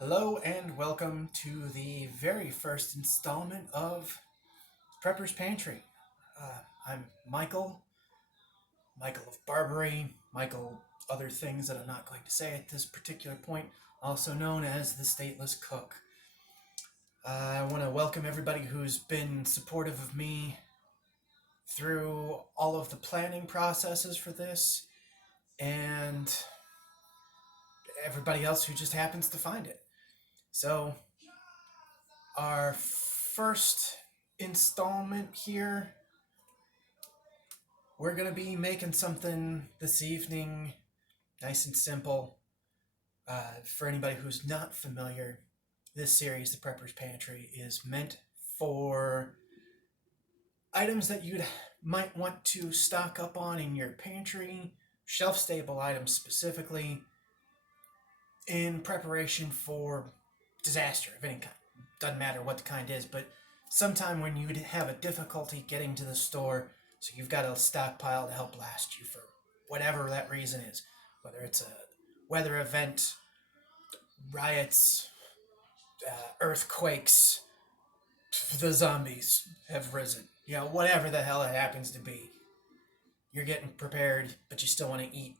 Hello and welcome to the very first installment of Prepper's Pantry. I'm Michael of Barbary, Michael other things that I'm not going to say at this particular point, also known as the Stateless Cook. I want to welcome everybody who's been supportive of me through all of the planning processes for this, and everybody else who just happens to find it. So, our first installment here, we're going to be making something this evening nice and simple. For anybody who's not familiar, this series, The Prepper's Pantry, is meant for items that you might want to stock up on in your pantry, shelf-stable items specifically, in preparation for disaster of any kind. Doesn't matter what the kind is, but sometime when you have a difficulty getting to the store, so you've got a stockpile to help last you for whatever that reason is, whether it's a weather event, riots, earthquakes, the zombies have risen, whatever the hell it happens to be. You're getting prepared, but you still want to eat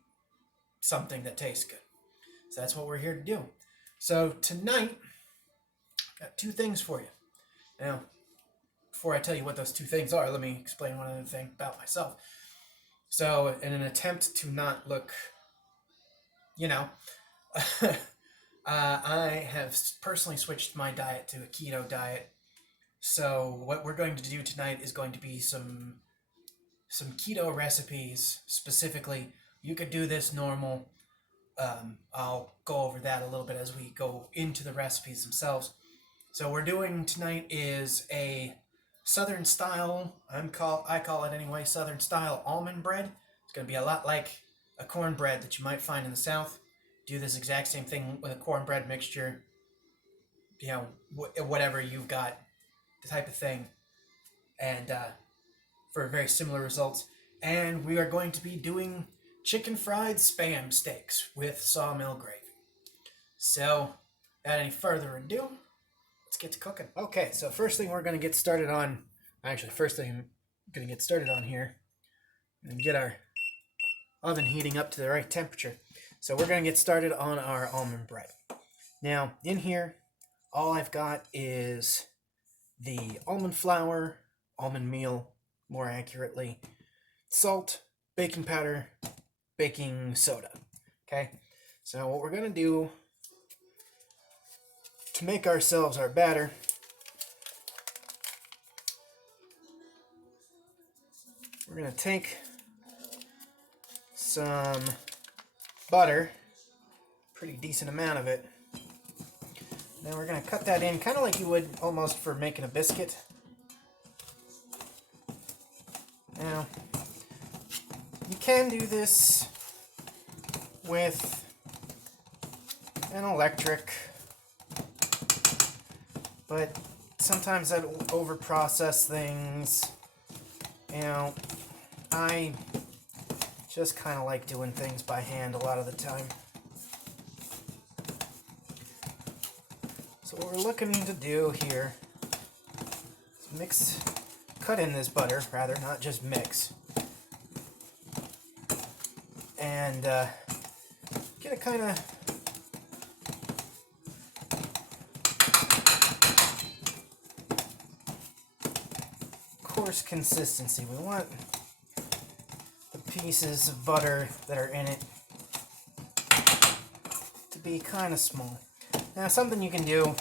something that tastes good. So that's what we're here to do. So tonight, I've got two things for you. Now, before I tell you what those two things are, let me explain one other thing about myself. So, in an attempt to not look, I have personally switched my diet to a keto diet. So, what we're going to do tonight is going to be some keto recipes specifically. You could do this normal. I'll go over that a little bit as we go into the recipes themselves. So we're doing tonight is a Southern style, I call it anyway, Southern style almond bread. It's going to be a lot like a cornbread that you might find in the South. Do this exact same thing with a cornbread mixture, whatever you've got, the type of thing, and for very similar results. And we are going to be doing chicken fried Spam steaks with sawmill gravy. So, without any further ado, let's get to cooking. Okay, so first thing we're going to get started on, here, and get our oven heating up to the right temperature. So we're going to get started on our almond bread. Now, in here, all I've got is the almond flour, almond meal, more accurately, salt, baking powder, baking soda. Okay, so what we're going to do to make ourselves our batter, we're going to take some butter, pretty decent amount of it. Then we're going to cut that in kind of like you would almost for making a biscuit. Now, you can do this with an electric, but sometimes that overprocess things. I just kind of like doing things by hand a lot of the time. So what we're looking to do here is cut in this butter, rather, not just mix. And get it kind of coarse consistency. We want the pieces of butter that are in it to be kind of small. Now, something you can do,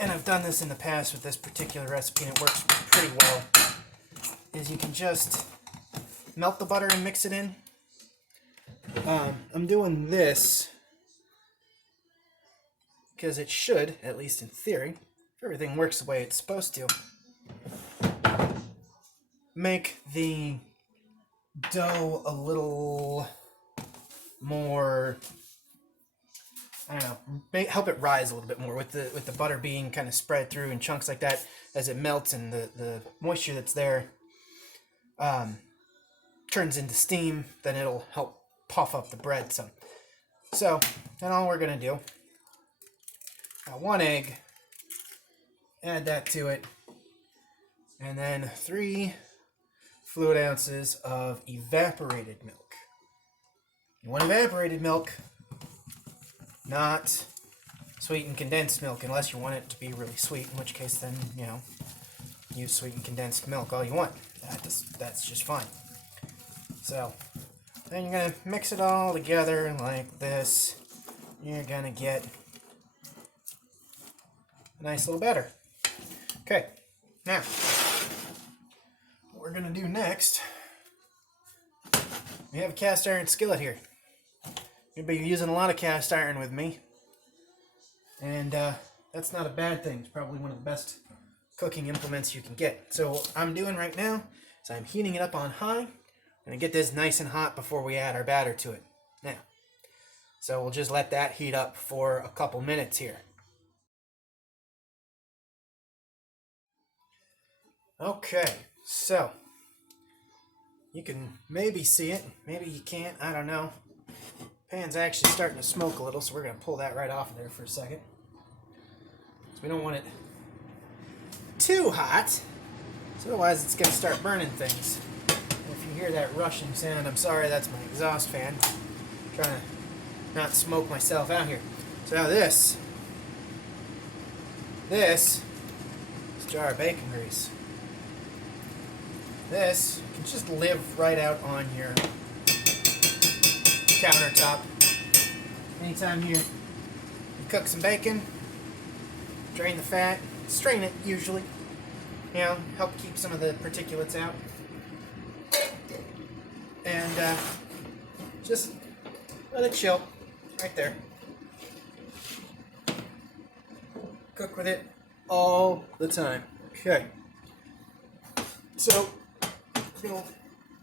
and I've done this in the past with this particular recipe and it works pretty well, is you can just melt the butter and mix it in. I'm doing this because it should, at least in theory, if everything works the way it's supposed to, make the dough a little more, help it rise a little bit more with the butter being kind of spread through in chunks like that. As it melts and the moisture that's there turns into steam, then it'll help puff up the bread some. So then all we're going to do, got 1 egg, add that to it, and then 3 fluid ounces of evaporated milk. You want evaporated milk, not sweetened condensed milk, unless you want it to be really sweet, in which case then, use sweetened condensed milk all you want. That's just fine. So, then you're going to mix it all together like this. You're going to get a nice little batter. Okay, now, what we're going to do next, we have a cast iron skillet here. You'll be using a lot of cast iron with me. And that's not a bad thing. It's probably one of the best cooking implements you can get. So what I'm doing right now is I'm heating it up on high. I'm going to get this nice and hot before we add our batter to it. Now, so we'll just let that heat up for a couple minutes here. Okay, so you can maybe see it, maybe you can't, I don't know. Pan's actually starting to smoke a little, so we're going to pull that right off of there for a second. So we don't want it too hot, so otherwise it's going to start burning things. If you hear that rushing sound, I'm sorry, that's my exhaust fan. I'm trying to not smoke myself out here. So now this is a jar of bacon grease. This can just live right out on your countertop. Anytime you cook some bacon, drain the fat, strain it usually, help keep some of the particulates out. And just let it chill right there. Cook with it all the time. Okay. So,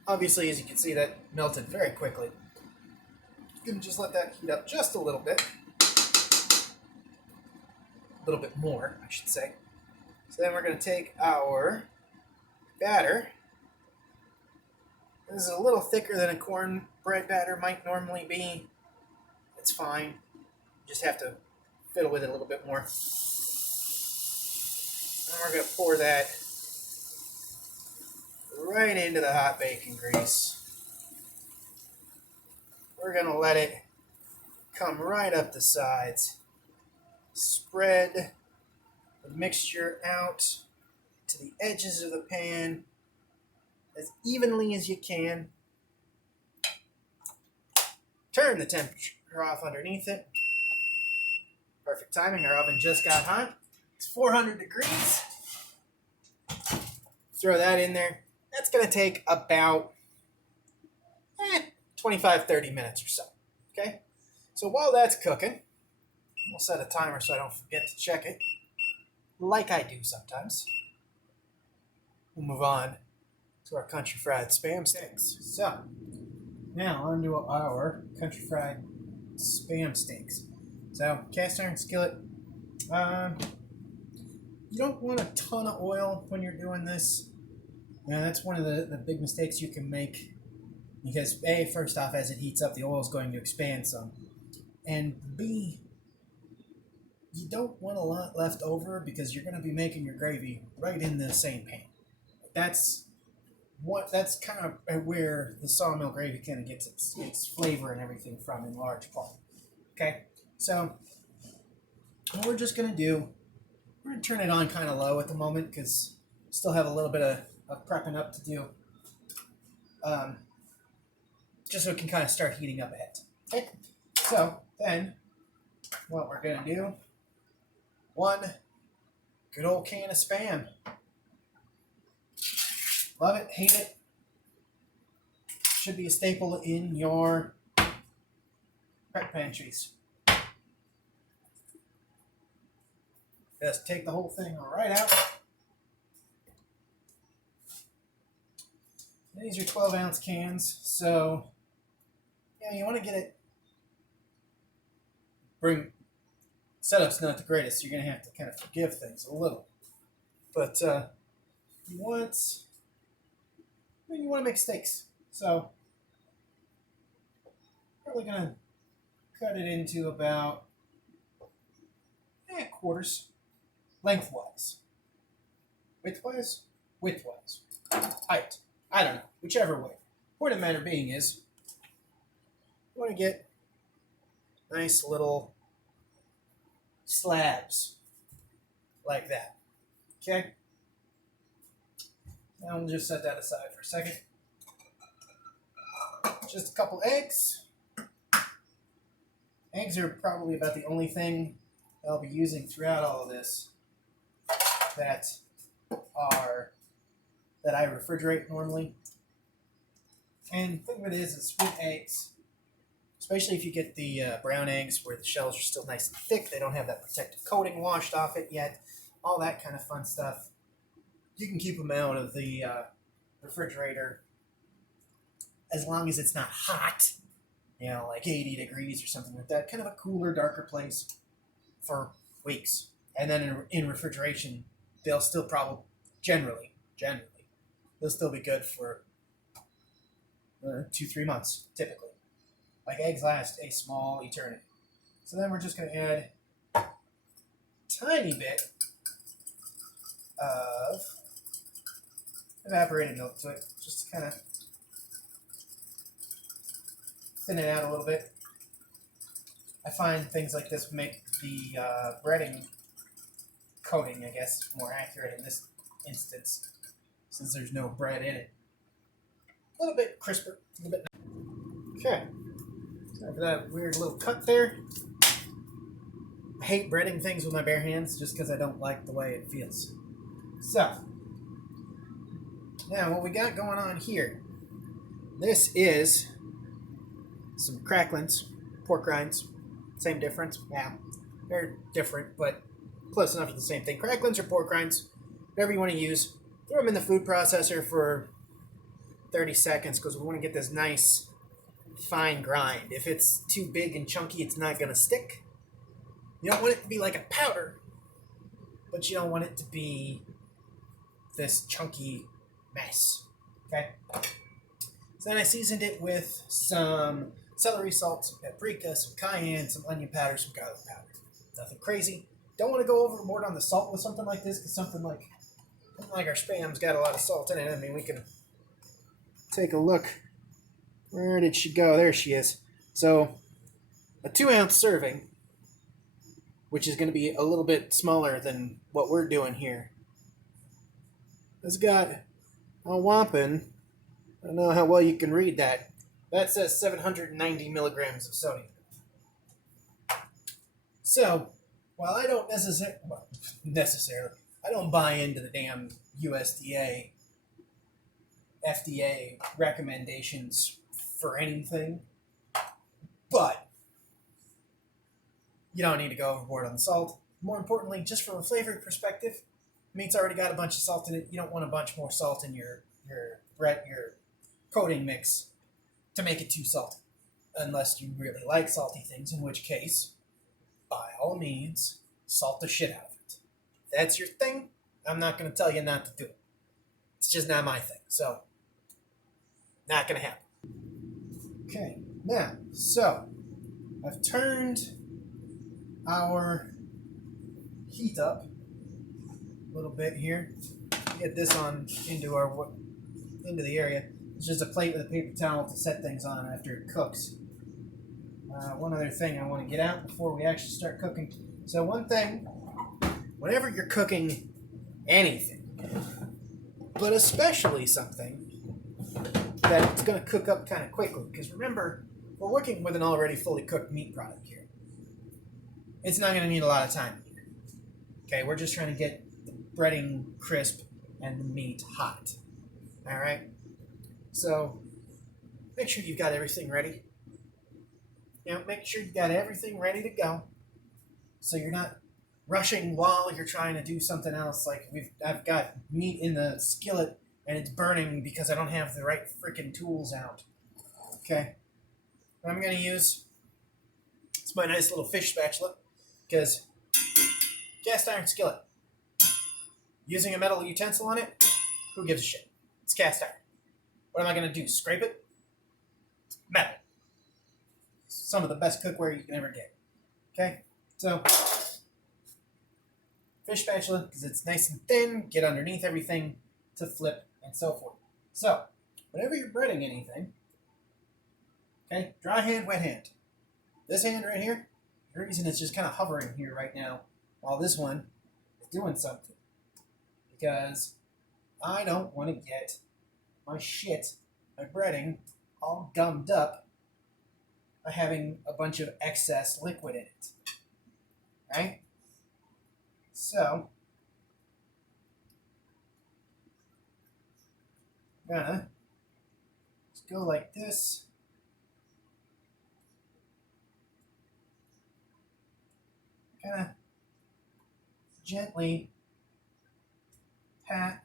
obviously, as you can see, that melted very quickly. You can just let that heat up just a little bit. A little bit more, I should say. So then we're going to take our batter. This is a little thicker than a cornbread batter might normally be. It's fine. You just have to fiddle with it a little bit more. And we're going to pour that right into the hot bacon grease. We're going to let it come right up the sides. Spread the mixture out to the edges of the pan as evenly as you can. Turn the temperature off underneath it. Perfect timing. Our oven just got hot. It's 400 degrees. Throw that in there. That's going to take about 25-30 minutes or so. Okay? So while that's cooking, we'll set a timer so I don't forget to check it, like I do sometimes. We'll move on to our country fried Spam steaks. So, now on to our country fried Spam steaks. So, cast iron skillet. You don't want a ton of oil when you're doing this. That's one of the big mistakes you can make, because A, first off, as it heats up, the oil is going to expand some, and B, you don't want a lot left over because you're going to be making your gravy right in the same pan. That's kind of where the sawmill gravy kind of gets its flavor and everything from, in large part. Okay, so what we're just going to do, we're going to turn it on kind of low at the moment because we still have a little bit of prepping up to do, just so it can kind of start heating up a bit. Okay, so then what we're going to do, one good old can of Spam. Love it, hate it. Should be a staple in your prep pantries. Just take the whole thing right out. These are 12-ounce cans, so you want to get it. Setup's not the greatest. You're going to have to kind of forgive things a little, but you want to make steaks. So probably going to cut it into about quarters, lengthwise, widthwise, widthwise, height. I don't know, whichever way. Point of the matter being is, you want to get nice little slabs like that. Okay? Now we'll just set that aside for a second. Just a couple eggs. Eggs are probably about the only thing I'll be using throughout all of this that I refrigerate normally. And the thing with it is with eggs, especially if you get the brown eggs where the shells are still nice and thick, they don't have that protective coating washed off it yet, all that kind of fun stuff. You can keep them out of the refrigerator as long as it's not hot, like 80 degrees or something like that. Kind of a cooler, darker place for weeks. And then in refrigeration, they'll still probably, generally, they'll still be good for 2-3 months, typically. Like eggs last a small eternity. So then we're just going to add a tiny bit of evaporated milk to it, just to kind of thin it out a little bit. I find things like this make the breading coating, I guess, more accurate in this instance, since there's no bread in it. A little bit crisper, a little bit. Okay, so for that weird little cut there. I hate breading things with my bare hands just because I don't like the way it feels. So, now what we got going on here, this is some cracklings, pork rinds, same difference. Yeah, they're different, but close enough to the same thing. Cracklings or pork rinds, whatever you want to use, throw them in the food processor for 30 seconds because we want to get this nice fine grind. If it's too big and chunky, it's not going to stick. You don't want it to be like a powder, but you don't want it to be this chunky mess. Okay? So then I seasoned it with some celery salt, some paprika, some cayenne, some onion powder, some garlic powder. Nothing crazy. Don't want to go overboard on the salt with something like this because something like our Spam's got a lot of salt in it. I mean, we can take a look. Where did she go? There she is. So a 2-ounce serving, which is going to be a little bit smaller than what we're doing here, has got a whopping, I don't know how well you can read that. That says 790 milligrams of sodium. So, while I don't necessarily, I don't buy into the damn USDA, FDA recommendations for anything, but you don't need to go overboard on the salt. More importantly, just from a flavor perspective, meat's already got a bunch of salt in it. You don't want a bunch more salt in your coating mix to make it too salty, unless you really like salty things, in which case, by all means, salt the shit out of it. If that's your thing, I'm not going to tell you not to do it. It's just not my thing, so not going to happen. Okay, now, so I've turned our heat up a little bit here. Get this on into the area. It's just a plate with a paper towel to set things on after it cooks. One other thing I want to get out before we actually start cooking. So one thing, whenever you're cooking anything, but especially something that's going to cook up kind of quickly, because remember, we're working with an already fully cooked meat product here. It's not going to need a lot of time here. Okay, we're just trying to get the breading crisp and the meat hot. All right? So make sure you've got everything ready. Make sure you've got everything ready to go, so you're not rushing while you're trying to do something else. Like I've got meat in the skillet and it's burning because I don't have the right freaking tools out. Okay, what I'm gonna use is my nice little fish spatula, because cast iron skillet using a metal utensil on it, who gives a shit? It's cast iron. What am I gonna do? Scrape it? It's metal. some of the best cookware you can ever get. Okay, so fish spatula, because it's nice and thin, get underneath everything to flip and so forth. So, whenever you're breading anything, okay, dry hand, wet hand. This hand right here, the reason it's just kind of hovering here right now, while this one is doing something. Because I don't want to get my breading, all gummed up by having a bunch of excess liquid in it. Right? So, I'm gonna just go like this. Kind of gently pat.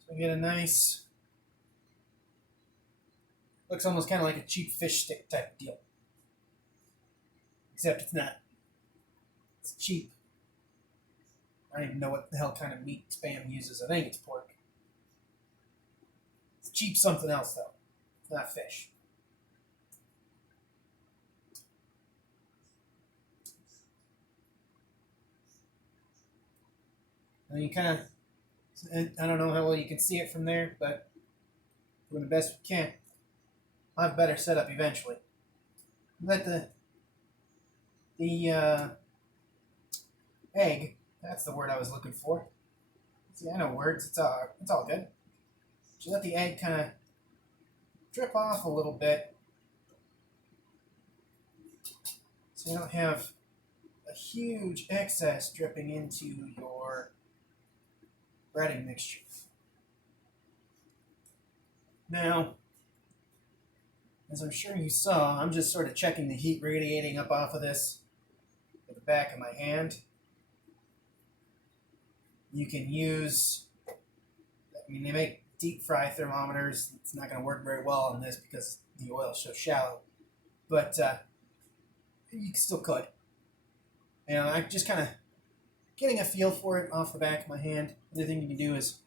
So we get a nice, looks almost kind of like a cheap fish stick type deal. Except it's not. It's cheap. I don't even know what the hell kind of meat Spam uses. I think it's pork. It's cheap something else, though. It's not fish. And you kind of, I don't know how well you can see it from there, but doing the best we can. I'll have a better setup eventually. Let the egg, that's the word I was looking for. See, I know words, it's all good. So let the egg kind of drip off a little bit so you don't have a huge excess dripping into your breading mixture. Now, as I'm sure you saw, I'm just sort of checking the heat radiating up off of this with the back of my hand. You can use, I mean, they make deep fry thermometers. It's not going to work very well on this because the oil is so shallow, but you still could. You know, I'm just kind of getting a feel for it off the back of my hand. The other thing you can do is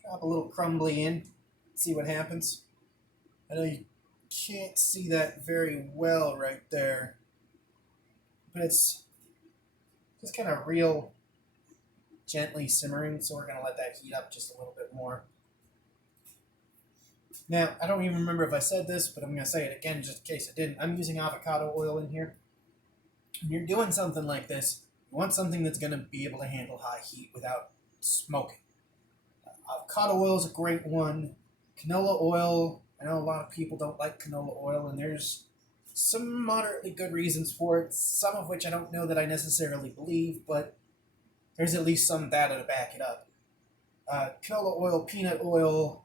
drop a little crumbly in, see what happens. I know you can't see that very well right there, but it's just kind of real gently simmering, so we're going to let that heat up just a little bit more. Now, I don't even remember if I said this, but I'm going to say it again just in case I didn't. I'm using avocado oil in here. When you're doing something like this, you want something that's going to be able to handle high heat without smoking. Avocado oil is a great one. Canola oil, I know a lot of people don't like canola oil, and there's some moderately good reasons for it, some of which I don't know that I necessarily believe, but there's at least some data to back it up. Canola oil, peanut oil,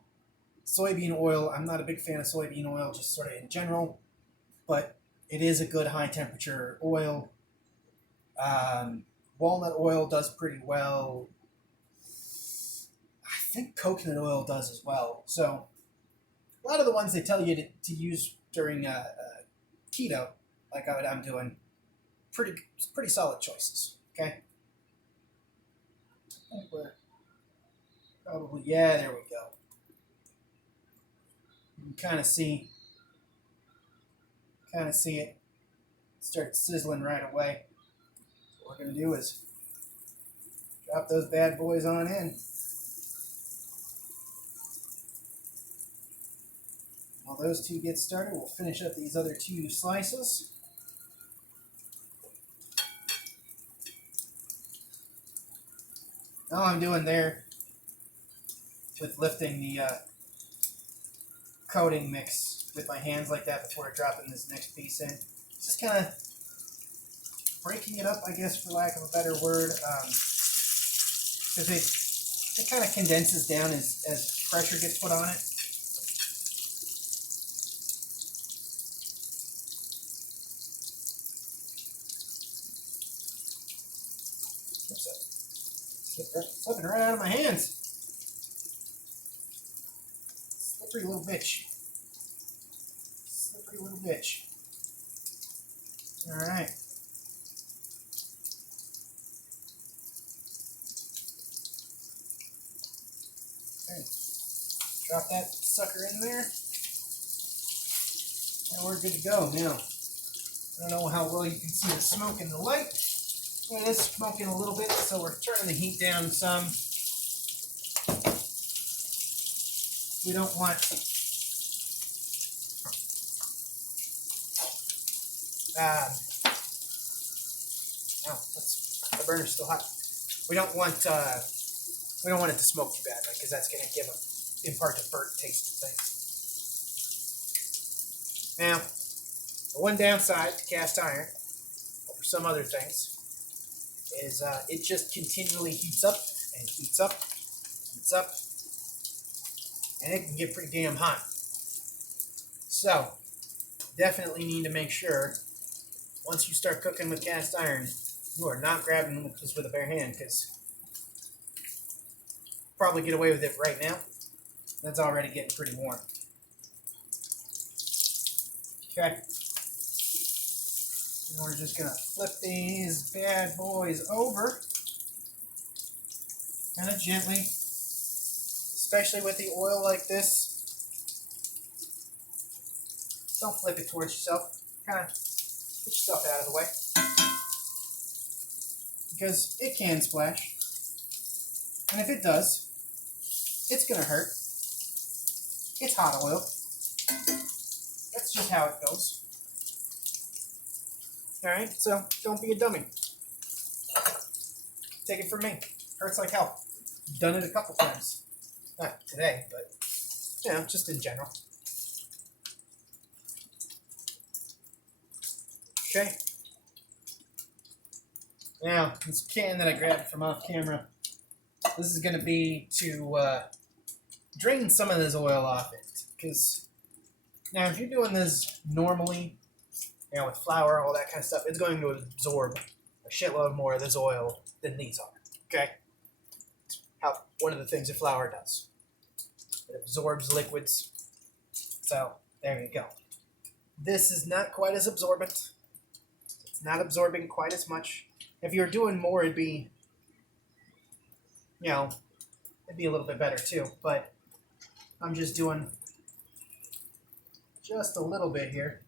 soybean oil. I'm not a big fan of soybean oil, just sort of in general, but it is a good high temperature oil. Walnut oil does pretty well. I think coconut oil does as well. So a lot of the ones they tell you to use during keto, like I'm doing, pretty solid choices. Okay. I think we're probably, yeah, there we go. You can kind of see it start sizzling right away. What we're going to do is drop those bad boys on in. While those two get started, we'll finish up these other two slices. All I'm doing there with lifting the coating mix with my hands like that before dropping this next piece in, just kind of breaking it up, I guess, for lack of a better word, because it kind of condenses down as pressure gets put on it. Slipping right out of my hands. Slippery little bitch. Slippery little bitch. All right. Okay. Drop that sucker in there. And we're good to go now. I don't know how well you can see the smoke in the light. It is smoking a little bit, so we're turning the heat down some. We don't want the burner's still hot. We don't want it to smoke too bad, because that's going to impart a burnt taste to things. Now, the one downside to cast iron, over some other things, is it just continually heats up and heats up, heats up, and it can get pretty damn hot. So, definitely need to make sure, once you start cooking with cast iron, you are not grabbing this with a bare hand, because probably get away with it right now. That's already getting pretty warm. Okay. And we're just going to flip these bad boys over. Kind of gently. Especially with the oil like this. Don't flip it towards yourself. Kind of get yourself out of the way. Because it can splash. And if it does, it's going to hurt. It's hot oil. That's just how it goes. Alright, so don't be a dummy. Take it from me. Hurts like hell. Done it a couple times. Not today, but just in general. Okay. Now, this can that I grabbed from off camera, this is going to be to drain some of this oil off it. Because now, if you're doing this normally, with flour, all that kind of stuff, it's going to absorb a shitload more of this oil than these are. Okay? One of the things that flour does. It absorbs liquids. So, there you go. This is not quite as absorbent. It's not absorbing quite as much. If you were doing more, it'd be a little bit better too. But I'm just doing just a little bit here.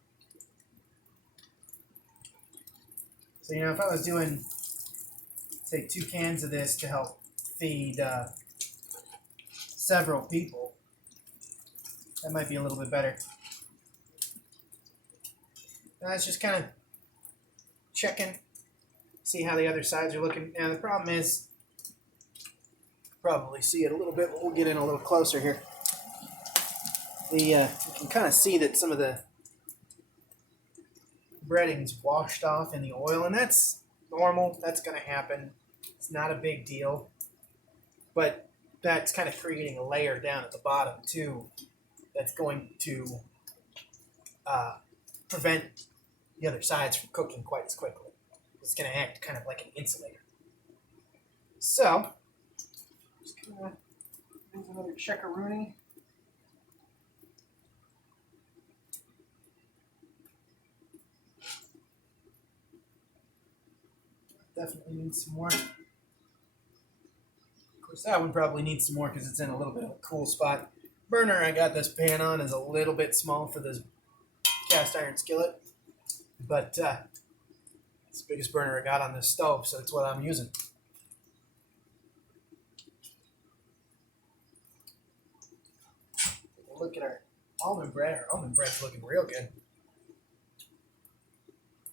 So, if I was doing, say, 2 cans of this to help feed several people, that might be a little bit better. Now, it's just kind of checking, see how the other sides are looking. Now, the problem is, probably see it a little bit, but we'll get in a little closer here. You can kind of see that some of the breading's washed off in the oil, and that's normal. That's going to happen. It's not a big deal, but that's kind of creating a layer down at the bottom too that's going to prevent the other sides from cooking quite as quickly. It's going to act kind of like an insulator. So, just going to use another checkaroonie. Definitely needs some more. Of course, that one probably needs some more because it's in a little bit of a cool spot. Burner I got this pan on is a little bit small for this cast iron skillet, but it's the biggest burner I got on this stove, so that's what I'm using. Look at our almond bread. Our almond bread's looking real good.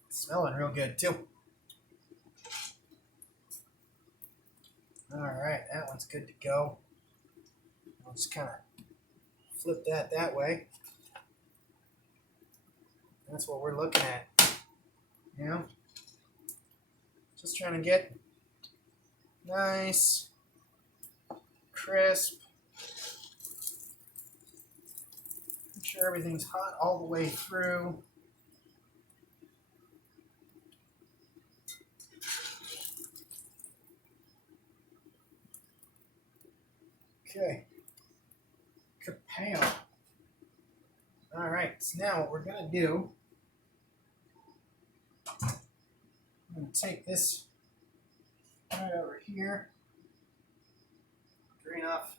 It's smelling real good too. Alright, that one's good to go. I'll just kind of flip that way. That's what we're looking at. Just trying to get nice, crisp. Make sure everything's hot all the way through. Okay. Kapow. All right, so now what we're going to do, I'm going to take this right over here, drain off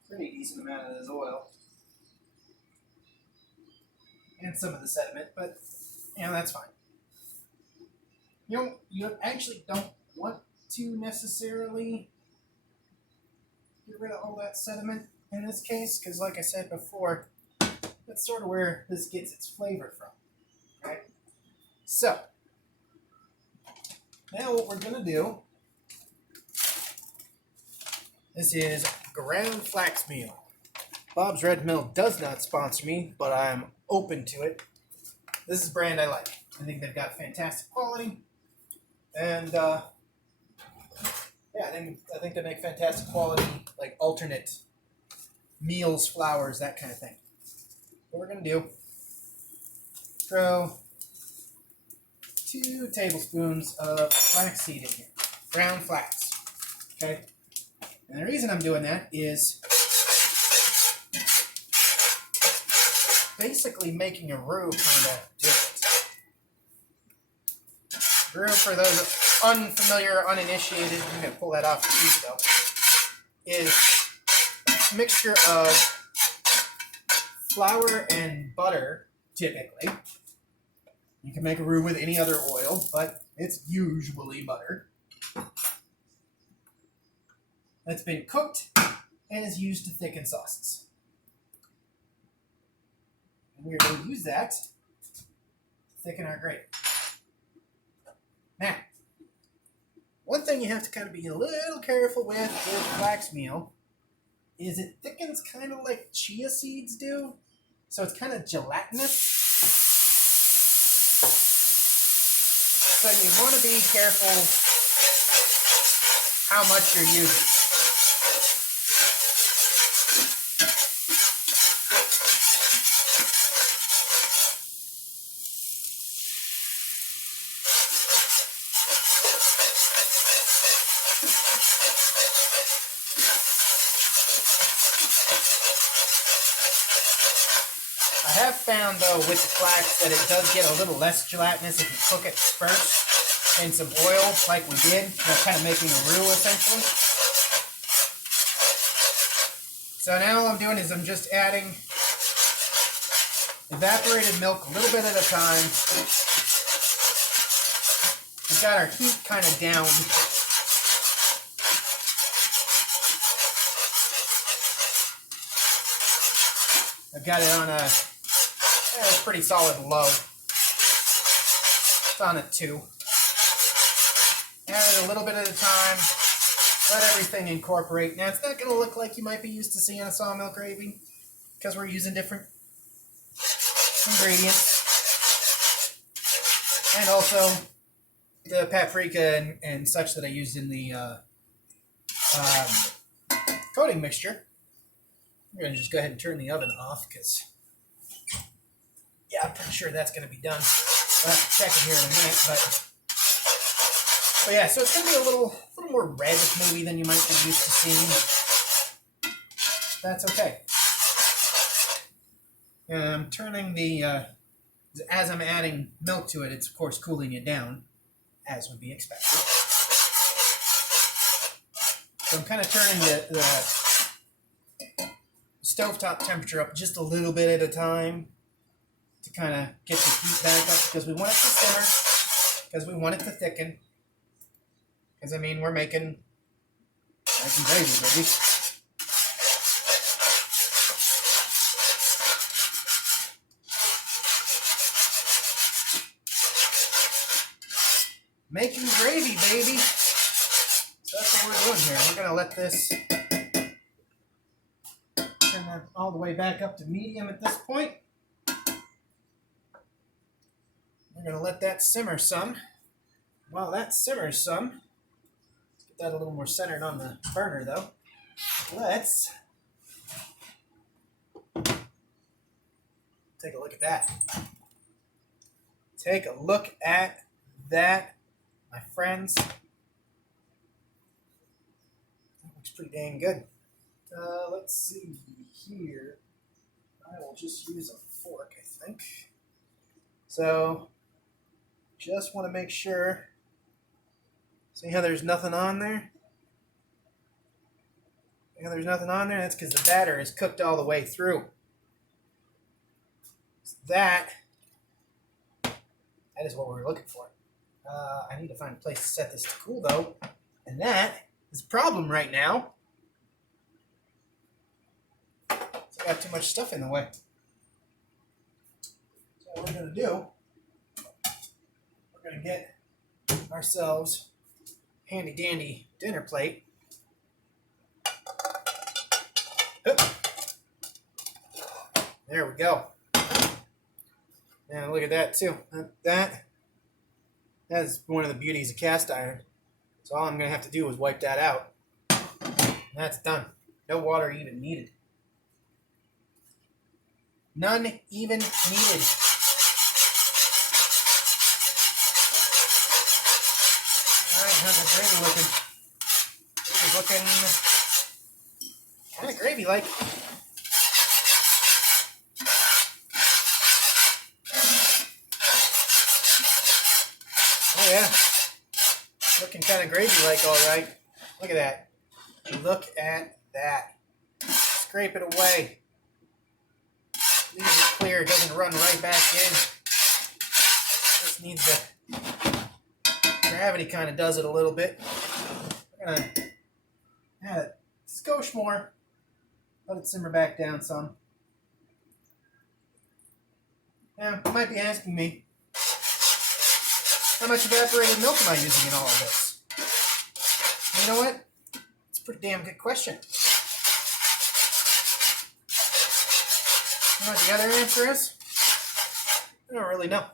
a pretty decent amount of this oil. and some of the sediment, but that's fine. You actually don't want to necessarily get rid of all that sediment in this case, because like I said before, that's sort of where this gets its flavor from. Right? So, now what we're going to do, this is ground flax meal. Bob's Red Mill does not sponsor me, but I'm open to it. This is a brand I like. I think they've got fantastic quality. And, I think they make fantastic quality, like alternate meals, flours, that kind of thing. What we're going to do, throw 2 tablespoons of flaxseed in here, ground flax. Okay? And the reason I'm doing that is basically making a roux kind of different. Roux, for those unfamiliar, uninitiated, I'm going to pull that off the piece though, is a mixture of flour and butter, typically. You can make a roux with any other oil, but it's usually butter. That's been cooked and is used to thicken sauces. And we're going to use that to thicken our gravy. Now, one thing you have to kind of be a little careful with flax meal is it thickens kind of like chia seeds do. So it's kind of gelatinous. So you want to be careful how much you're using. I have found, though, with the flax that it does get a little less gelatinous if you cook it first in some oil, like we did, kind of making a roux, essentially. So now all I'm doing is I'm just adding evaporated milk a little bit at a time. We've got our heat kind of down. I've got it on a pretty solid low. It's on a 2. Add it a little bit at a time. Let everything incorporate. Now, it's not going to look like you might be used to seeing a sawmill gravy because we're using different ingredients. And also the paprika and such that I used in the coating mixture. I'm going to just go ahead and turn the oven off because, I'm pretty sure that's going to be done. I'll have to check it here in a minute. But yeah, so it's going to be a little more red maybe than you might be used to seeing. That's okay. And I'm turning as I'm adding milk to it, it's of course cooling it down, as would be expected. So I'm kind of turning the stovetop temperature up just a little bit at a time to kind of get the heat back up because we want it to simmer, because we want it to thicken. Because, we're making gravy, baby. Making gravy, baby. So that's what we're doing here. We're going to let this turn that all the way back up to medium at this point. We're going to let that simmer some. While that simmers some, let's get that a little more centered on the burner, though. Let's take a look at that. Take a look at that, my friends. That looks pretty dang good. Let's see here. I will just use a fork, I think. So, just want to make sure. See how there's nothing on there? See how there's nothing on there? That's because the batter is cooked all the way through. That is what we're looking for. I need to find a place to set this to cool, though. And that is a problem right now. I got too much stuff in the way. So what we're going to do, we're going to get ourselves a handy-dandy dinner plate. Oop. There we go. And look at that, too. That is one of the beauties of cast iron. So all I'm going to have to do is wipe that out. And that's done. No water even needed. None even needed. Alright, how's the gravy looking? It's looking kind of gravy-like. Oh yeah. Looking kind of gravy-like, alright. Look at that. Look at that. Scrape it away. Leave it clear. It doesn't run right back in. Just needs the gravity kind of does it a little bit. We're going to add a skosh more. Let it simmer back down some. Now, you might be asking me, how much evaporated milk am I using in all of this? You know what? It's a pretty damn good question. You know what the other answer is? I don't really know.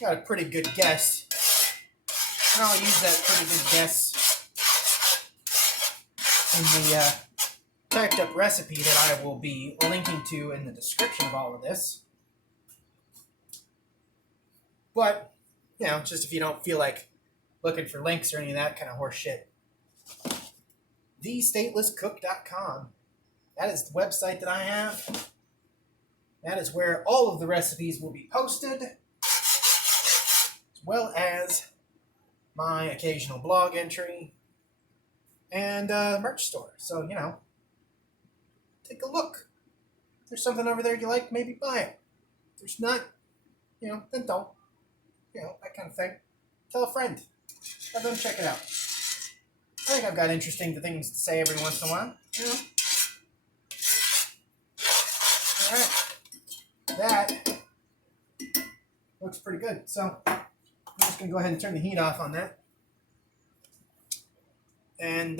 Got a pretty good guess. And I'll use that pretty good guess in the typed up recipe that I will be linking to in the description of all of this. But, you know, just if you don't feel like looking for links or any of that kind of horse shit. TheStatelessCook.com. That is the website that I have. That is where all of the recipes will be posted, as well as my occasional blog entry and merch store. So, you know, take a look. If there's something over there you like, maybe buy it. If there's not, you know, then don't. You know, that kind of thing. Tell a friend. Have them check it out. I think I've got interesting things to say every once in a while. You know? Alright. That looks pretty good. So I'm just going to go ahead and turn the heat off on that. And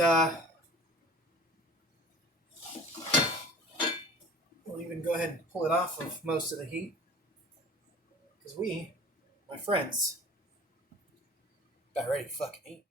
we'll even go ahead and pull it off of most of the heat. Because we, my friends, about ready to fucking eat.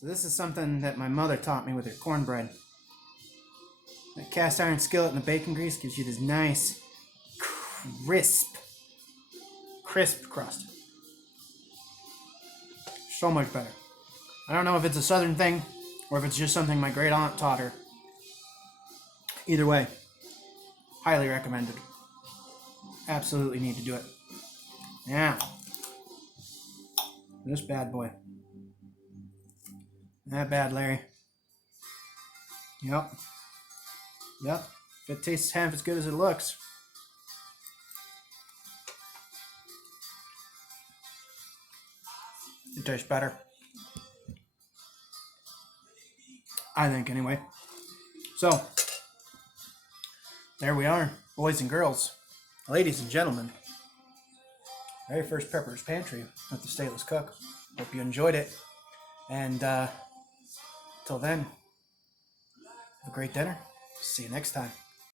So this is something that my mother taught me with her cornbread. That cast iron skillet and the bacon grease gives you this nice, crisp crust. So much better. I don't know if it's a southern thing or if it's just something my great aunt taught her. Either way, highly recommended. Absolutely need to do it. Now, this bad boy. That bad, Larry. Yep. If it tastes half as good as it looks. It tastes better. I think, anyway. So, there we are, boys and girls, ladies and gentlemen. Very first Pepper's Pantry with the Stateless Cook. Hope you enjoyed it. And till then, have a great dinner. See you next time.